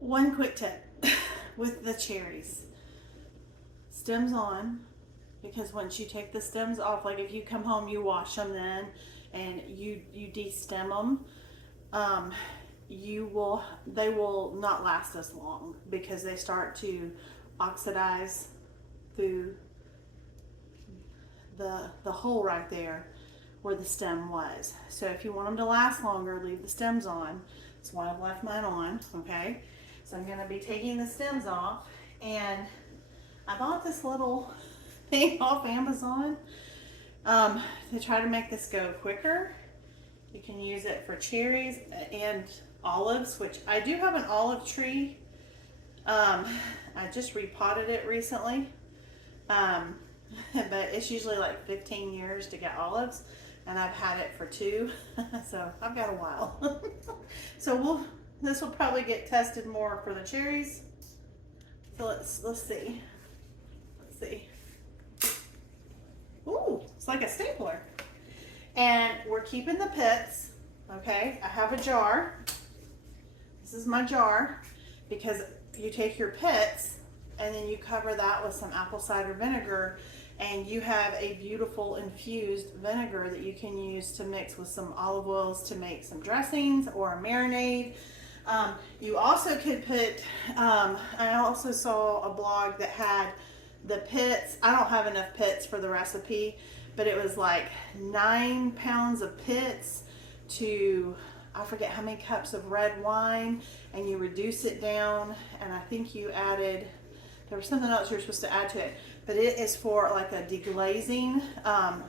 One quick tip with the cherries. Stems on, because once you take the stems off, like if you come home, you wash them then, and you de-stem them, um, they will not last as long because they start to oxidize through the hole right there where the stem was. So if you want them to last longer, leave the stems on. That's why I've left mine on. Okay, so I'm going to be taking the stems off, and I bought this little thing off Amazon to try to make this go quicker. You can use it for cherries and olives, which I do have an olive tree. I just repotted it recently. But it's usually like 15 years to get olives, and I've had it for 2, so I've got a while. So this will probably get tested more for the cherries. So let's see. Let's see. Ooh, it's like a stapler. And we're keeping the pits, okay? I have a jar. This is my jar, because you take your pits and then you cover that with some apple cider vinegar, and you have a beautiful infused vinegar that you can use to mix with some olive oils to make some dressings or a marinade. You also could put, I also saw a blog that had the pits. I don't have enough pits for the recipe, but it was like 9 pounds of pits to, I forget how many cups of red wine, and you reduce it down, and I think you added, there was something else you're supposed to add to it, but it is for like a deglazing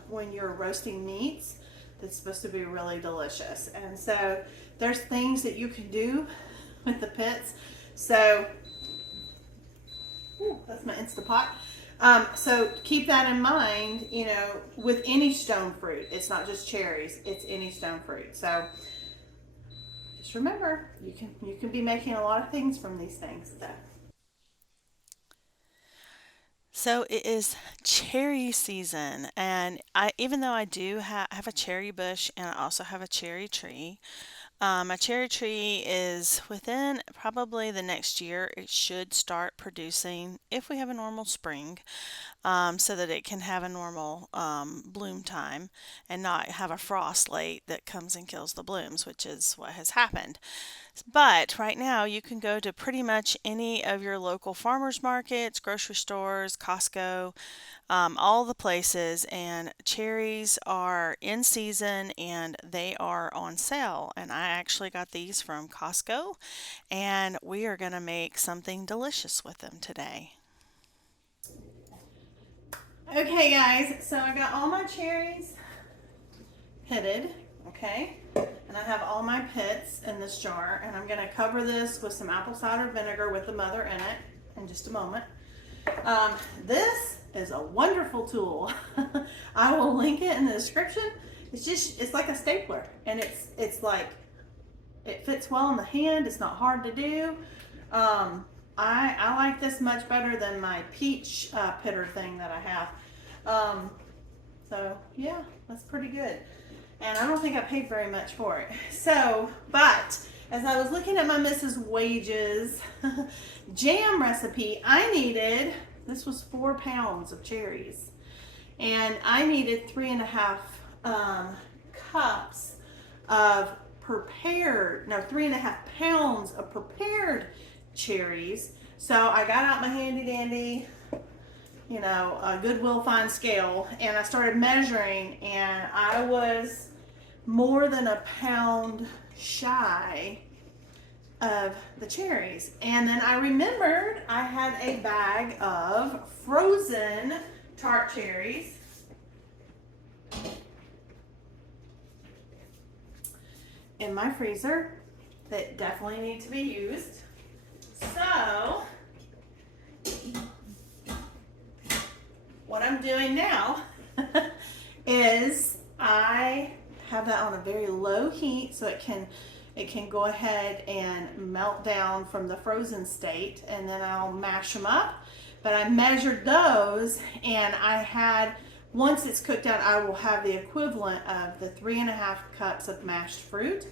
when you're roasting meats. That's supposed to be really delicious. And so there's things that you can do with the pits. So, ooh, that's my Instapot. So keep that in mind, you know, with any stone fruit. It's not just cherries, it's any stone fruit. So just remember, you can be making a lot of things from these things. So it is cherry season, and even though I do have a cherry bush and I also have a cherry tree, my cherry tree is within probably the next year. It should start producing if we have a normal spring, so that it can have a normal bloom time and not have a frost late that comes and kills the blooms, which is what has happened. But right now, you can go to pretty much any of your local farmers markets, grocery stores, Costco, all the places, and cherries are in season and they are on sale. And I actually got these from Costco, and we are going to make something delicious with them today. Okay, guys, so I got all my cherries pitted, okay? And I have all my pits in this jar, and I'm gonna cover this with some apple cider vinegar with the mother in it in just a moment. This is a wonderful tool. I will link it in the description. It's like a stapler, and it's like, it fits well in the hand. It's not hard to do. I like this much better than my peach pitter thing that I have. So yeah, that's pretty good. And I don't think I paid very much for it. So, but as I was looking at my Mrs. Wages jam recipe, I needed, this was 4 pounds of cherries, and I needed 3.5 cups of prepared, no, 3.5 pounds of prepared cherries. So I got out my handy dandy, you know, a Goodwill fine scale, and I started measuring, and I was more than a pound shy of the cherries. And then I remembered I had a bag of frozen tart cherries. In my freezer that definitely need to be used. So what I'm doing now is I have that on a very low heat so it can go ahead and melt down from the frozen state, and then I'll mash them up. But I measured those, and I had, once it's cooked down, I will have the equivalent of the 3.5 cups of mashed fruit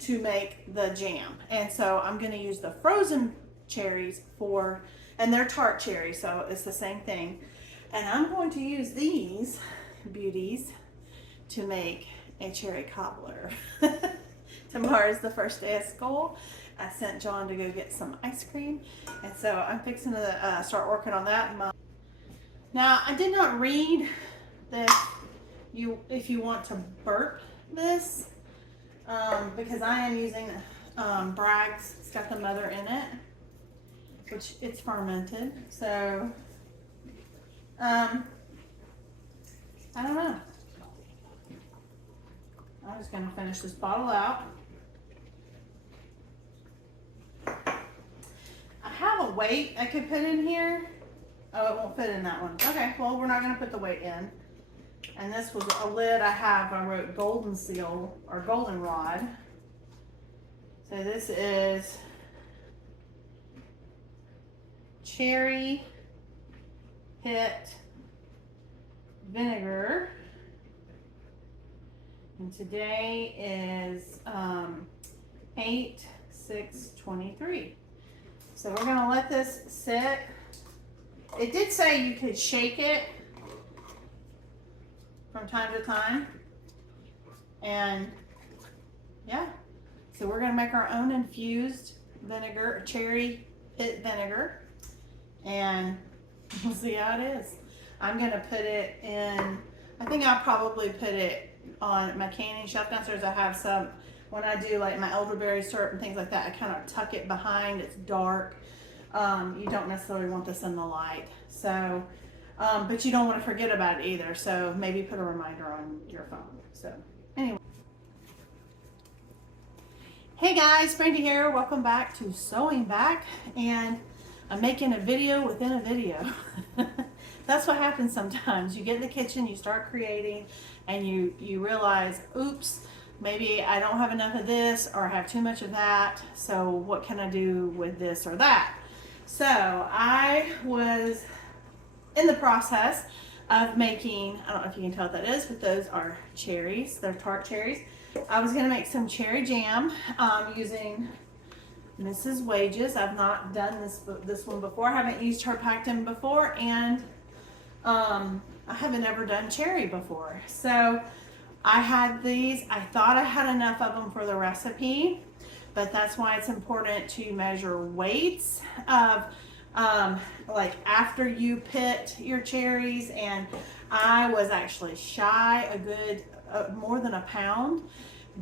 to make the jam. And so I'm going to use the frozen cherries for, and they're tart cherries, so it's the same thing. And I'm going to use these beauties to make a cherry cobbler. Tomorrow is the first day of school. I sent John to go get some ice cream, and so I'm fixing to start working on that. Now, I did not read that if you want to burp this, because I am using Braggs. It's got the mother in it, which it's fermented. So, I don't know. I'm just going to finish this bottle out. I have a weight I could put in here. Oh, it won't fit in that one. Okay, well, we're not going to put the weight in. And this was a lid I wrote golden seal or golden rod. So this is cherry pit vinegar. And today is 8/6/23. So we're gonna let this sit. It did say you could shake it from time to time. And yeah, so we're gonna make our own infused vinegar, cherry pit vinegar, and we'll see how it is. I'm gonna put it in, I think I'll probably put it on my canning shelf downstairs. I have some, when I do like my elderberry syrup and things like that, I kind of tuck it behind. It's dark. You don't necessarily want this in the light. So, but you don't want to forget about it either. So maybe put a reminder on your phone. So anyway. Hey guys, Brandy here. Welcome back to Sewing Back. And I'm making a video within a video. That's what happens sometimes. You get in the kitchen, you start creating, and you realize, oops, maybe I don't have enough of this, or I have too much of that, so what can I do with this or that? So I was in the process of making, I don't know if you can tell what that is, but those are cherries. They're tart cherries. I was going to make some cherry jam using Mrs. Wages. I've not done this one before. I haven't used her Pactin before, and I haven't ever done cherry before. So I had these. I thought I had enough of them for the recipe, but that's why it's important to measure weights of like after you pit your cherries. And I was actually shy a good more than a pound.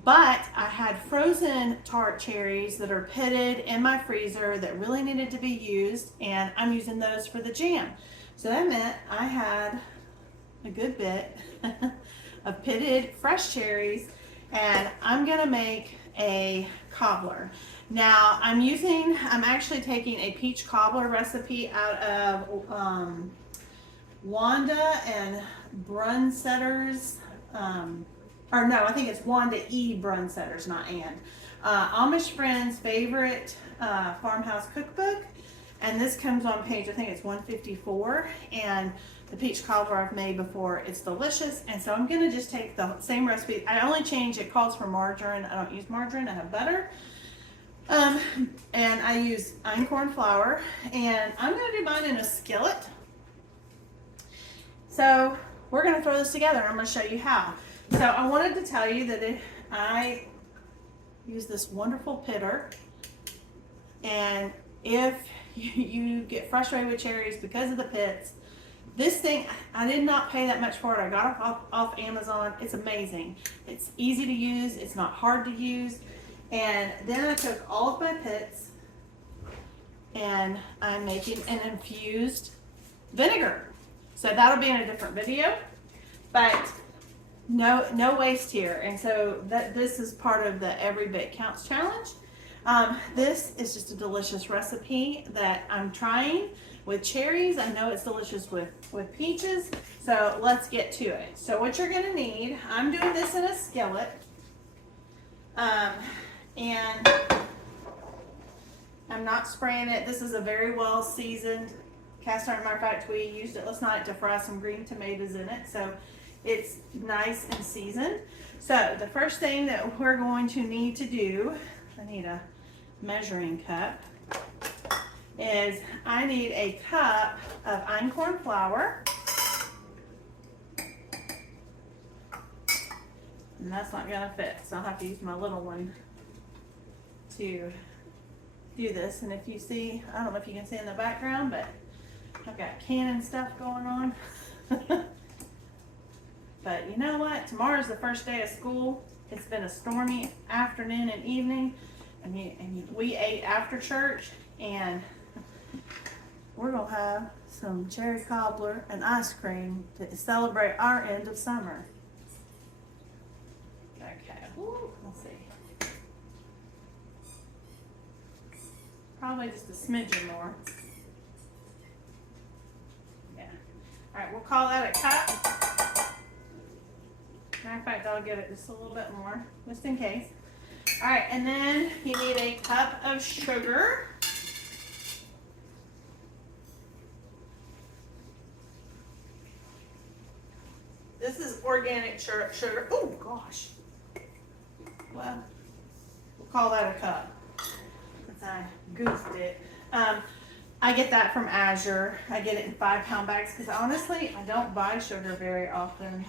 But I had frozen tart cherries that are pitted in my freezer that really needed to be used, and I'm using those for the jam. So that meant I had a good bit of pitted fresh cherries, and I'm gonna make a cobbler. Now I'm actually taking a peach cobbler recipe out of Wanda and Brunsetter's, or no, I think it's Wanda E. Brunsetter's, not Ann. Amish Friend's favorite farmhouse cookbook. And this comes on page, I think it's 154. And the peach cobbler I've made before, it's delicious. And so I'm gonna just take the same recipe. I only change, it calls for margarine. I don't use margarine, I have butter. And I use einkorn flour. And I'm gonna do mine in a skillet. So we're gonna throw this together, and I'm gonna show you how. So I wanted to tell you that I use this wonderful pitter, and if you get frustrated with cherries because of the pits, this thing, I did not pay that much for it. I got it off Amazon. It's amazing. It's easy to use. It's not hard to use. And then I took all of my pits, and I'm making an infused vinegar. So that'll be in a different video, but no waste here. And so this is part of the Every Bit Counts challenge. This is just a delicious recipe that I'm trying with cherries. I know it's delicious with peaches. So let's get to it. So what you're gonna need, I'm doing this in a skillet. And I'm not spraying it. This is a very well seasoned cast iron. Matter of fact, we used it last night to fry some green tomatoes in it. So it's nice and seasoned. So the first thing that we're going to need to do, I need a measuring cup, is I need a cup of einkorn flour. And that's not gonna fit, so I'll have to use my little one to do this. And if you see, I don't know if you can see in the background, but I've got canning stuff going on. But you know what? Tomorrow's the first day of school. It's been a stormy afternoon and evening, and we ate after church, and we're gonna have some cherry cobbler and ice cream to celebrate our end of summer. Okay, woo, let's see. Probably just a smidgen more. Yeah. All right, we'll call that a cup. Matter of fact, I'll give it just a little bit more, just in case. All right, and then you need a cup of sugar. This is organic sugar. Oh gosh. Well, we'll call that a cup. Since I goofed it. I get that from Azure. I get it in 5-pound bags because honestly, I don't buy sugar very often.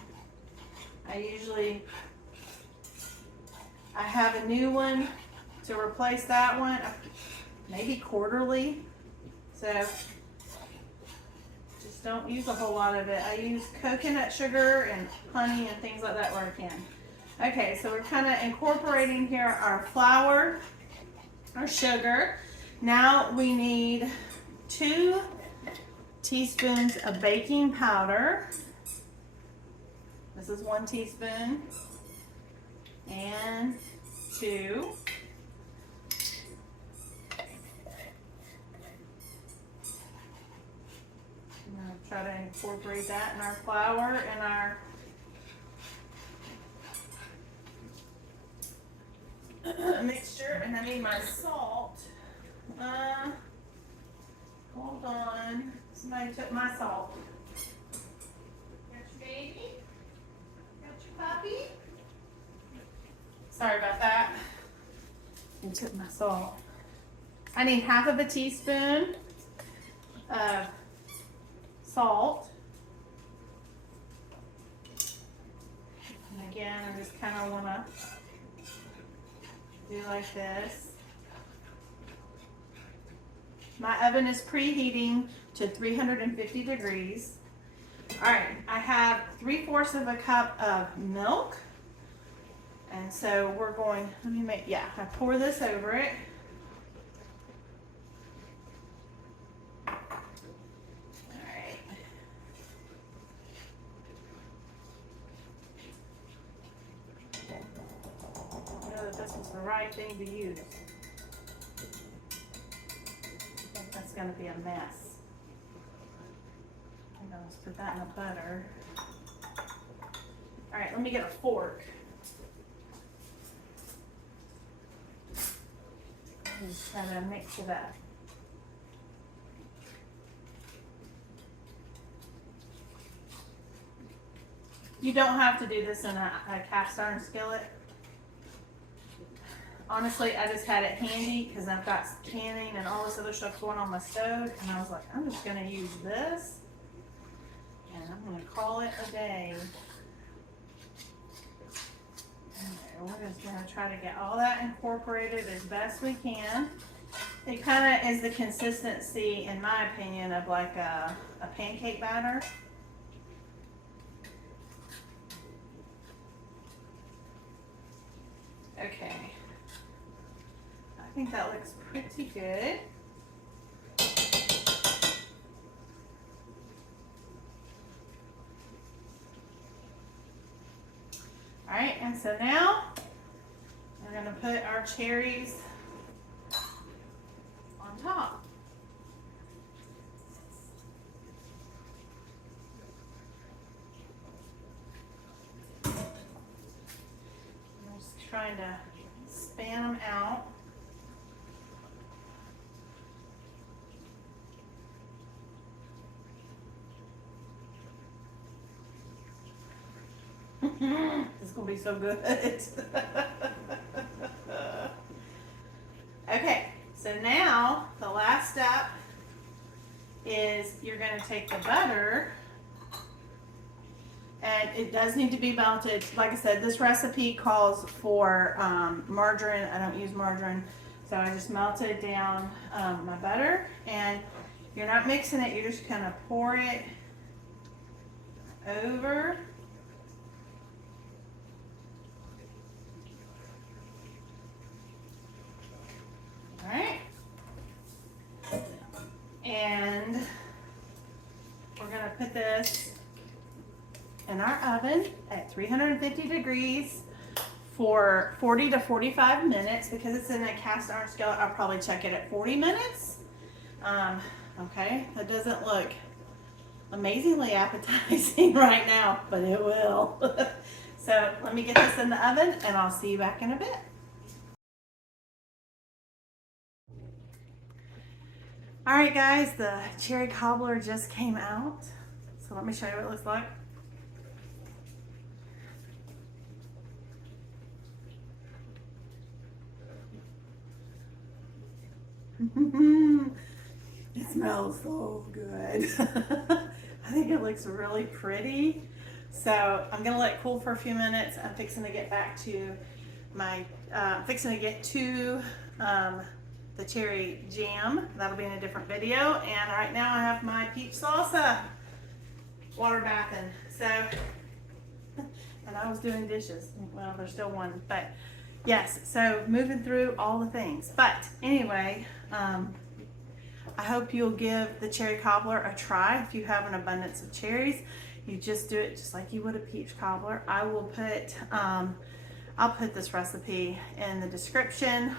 I have a new one to replace that one, maybe quarterly. So just don't use a whole lot of it. I use coconut sugar and honey and things like that where I can. Okay, so we're kind of incorporating here our flour, our sugar. Now we need 2 teaspoons of baking powder. This is 1 teaspoon and 2. I'm going to try to incorporate that in our flour and our mixture. And I need my salt. Hold on. Somebody took my salt. Got your baby? Got your puppy? Sorry about that. They took my salt. I need half of a teaspoon of salt. And again, I just kind of want to do like this. My oven is preheating to 350 degrees. All right, I have 3/4 of a cup of milk. And so we're going, I pour this over it. All right. I know that this is the right thing to use. I think that's going to be a mess. I'm going to put that in the butter. All right, let me get a fork. Just kind of mix it up. You don't have to do this in a cast iron skillet. Honestly, I just had it handy because I've got canning and all this other stuff going on my stove, and I was like, I'm just going to use this, and I'm going to call it a day. We're just going to try to get all that incorporated as best we can. It kind of is the consistency, in my opinion, of like a pancake batter. Okay. I think that looks pretty good. All right, and so now we're going to put our cherries on top. I'm just trying to span them out. It's gonna be so good. Okay, so now the last step is you're gonna take the butter, and it does need to be melted. Like I said, this recipe calls for margarine. I don't use margarine, so I just melted down my butter, and you're not mixing it, you're just kind of pour it over. All right, and we're gonna put this in our oven at 350 degrees for 40 to 45 minutes. Because it's in a cast iron skillet, I'll probably check it at 40 minutes. Okay, that doesn't look amazingly appetizing right now, but it will. So let me get this in the oven and I'll see you back in a bit. All right guys, the cherry cobbler just came out. So let me show you what it looks like. It smells so good. I think it looks really pretty. So I'm gonna let it cool for a few minutes. I'm fixing to get back to my, the cherry jam. That'll be in a different video. And right now I have my peach salsa water bathing. So, and I was doing dishes. Well, there's still one, but yes, so moving through all the things. But anyway, I hope you'll give the cherry cobbler a try. If you have an abundance of cherries, you just do it just like you would a peach cobbler. I will put, I'll put this recipe in the description.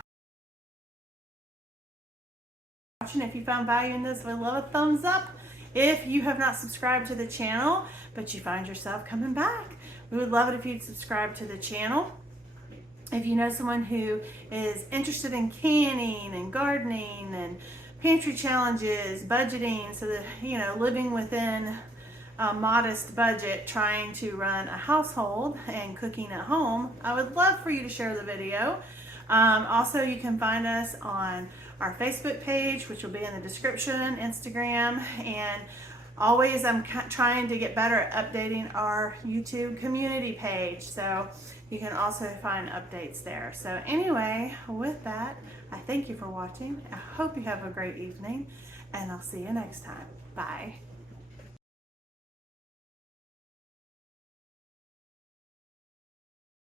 If you found value in this, we'd love a thumbs up. If you have not subscribed to the channel, but you find yourself coming back, we would love it if you'd subscribe to the channel. If you know someone who is interested in canning and gardening and pantry challenges, budgeting, so that, you know, living within a modest budget, trying to run a household and cooking at home, I would love for you to share the video. Also, you can find us on our Facebook page, which will be in the description, Instagram, and always I'm trying to get better at updating our YouTube community page, so you can also find updates there. So anyway, with that, I thank you for watching. I hope you have a great evening, and I'll see you next time. Bye.